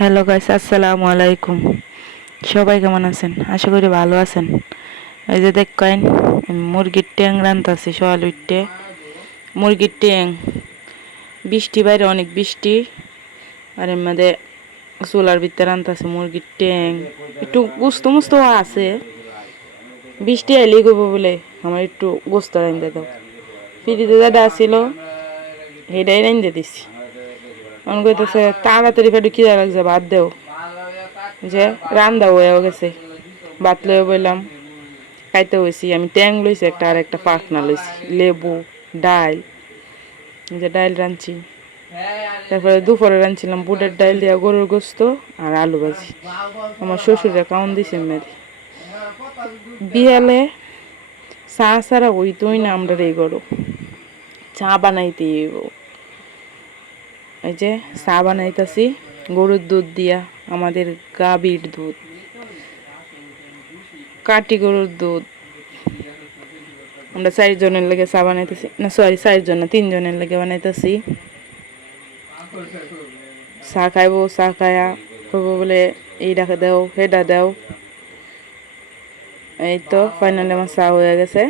Hello guys, আসসালামু আলাইকুম। সবাই কেমন আছেন? আশা করি ভালো আছেন। এই যে দেখেন, মুরগির ট্যাং রান্তাছি সকাল উঠতে। মুরগির ট্যাং বৃষ্টি বাইরে অনেক বৃষ্টি। আর মধ্যে চুলার ভিতরে রান্তাছে মুরগির ট্যাং একটু গুস্ত মুস্ত আছে। বৃষ্টি আইলে করব বলে? আমার একটু গোস্ত রান্ধতে দাও। ফ্রিজে যেটা আসছিল সেটাই রান্ধতে দিছি। মনে করতেছে তাড়াতাড়ি পেটে খিদা লাগছে ভাত দেও। যে রান্দা হয়েও গেছে, ভাত লয়ে বললাম খাইতে হয়েছি আমি ট্যাং লইছি একটা আর একটা পাখনা লইছি লেবু ডাল যে ডাল রাঁধছি তারপরে দুপুরে রাঁধছিলাম বুটের ডাল দিয়া গরুর গোস্ত আর আলু ভাজি। আমার শ্বশুরে কাউন দিছে মেয়েদি বিয়ালে চা ছাড়া ওই তুই না আমরা এই গরু। চা বানাইতে। এই যে চা বানাইতেছি, গরুর দুধ দিয়া, আমাদের গাভীর দুধ। কাটি গরুর দুধ। আমরা চারজনের লেগে চা বানাইতেছি, না সরি চারজন না, তিনজনের লেগে বানাইতেছি। চা খাইবো, চা খায়া করব বলে এইটাকে দাও সেটা দাও। এই তো ফাইনালি আমার চা হয়ে গেছে।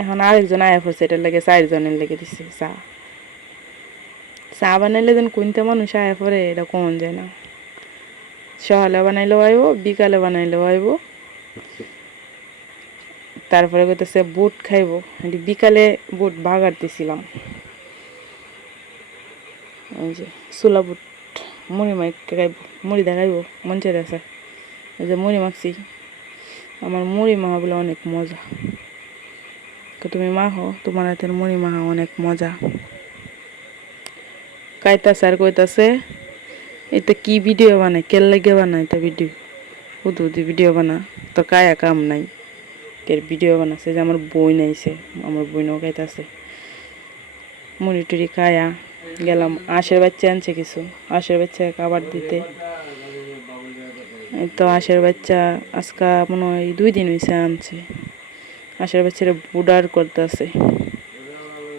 এখন আরেকজন আয়া পড়ছে, এটার লেগে চারজনের লেগে দিচ্ছে চা। চা বানাইলে যেন কোনটা মানুষ আয়া পরে, এটা কমন যায় না। সকালে বানাইলেও আইব, বিকালে বানাইলেও আইব। তারপরে কইতেছে বুট খাইব। বিকালে বুট বাগারতেছিলাম ওই যে চুলা বুট, মুড়ি মাই খাইব, মুড়ি দেখাইব মন আছে যে মুড়ি মাখছি। আমার মুড়ি মাখা বলে অনেক মজা। তুমি মাখো, তোমার হাতের মুড়ি মাখা অনেক মজা। কাইতাছে আর কইতাছে, এটা কি ভিডিও বানায়? কেল লাগে বানায় এটা ভিডিও উদু, উদি ভিডিও বানা। তো কায়া কাম নাই। কে ভিডিও বানাচ্ছে যে আমার বই নাইছে, আমার বইনও কাইতাছে। মুড়ি টুড়ি কায়া, গেলাম। আশের বাচ্চা আনছে কিছু। আশের বাচ্চা খাবার দিতে। তো আশের বাচ্চা আজকা মনে হয় দুই দিন হয়েছে আনছে। আশের বাচ্চারা বুডার করতেছে।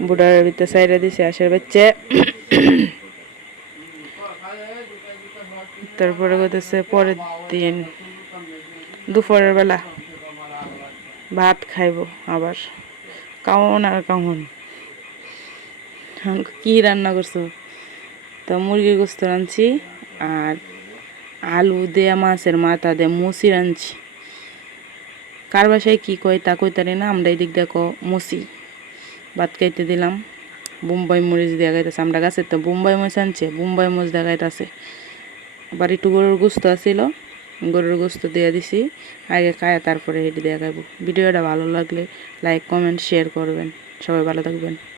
বুডারের ভিতরে সাইডে দিছে আশের বাচ্চা। তারপরে কইতেছে পরের দিন দুপুরের বেলা ভাত খাইব আবার। কাউন আর কাউন কি রান্না করছ? তো মুরগির গোস্ত রাঁধছি আর আলু দেয়া মাছের মাথা দিয়ে মুসি রাঁধছি। কার বাসায় কী কয় তা কই কইতারি না, আমরা এদিক দেখো মুসি। ভাত খাইতে দিলাম। বোম্বাই মরিচ দেওয়া গাইতেছে আমরা গাছের তো বোম্বাই মরিচ আনছে, বোম্বাই মরিচ দেওয়া গাইতেছে আবার একটু গরুর গোস্ত আছিল, গরুর গোস্ত দিয়ে দিছি, আগে খায় তারপরে হেঁটে দেওয়া খাইব ভিডিওটা ভালো লাগলে লাইক কমেন্ট শেয়ার করবেন। সবাই ভালো থাকবেন।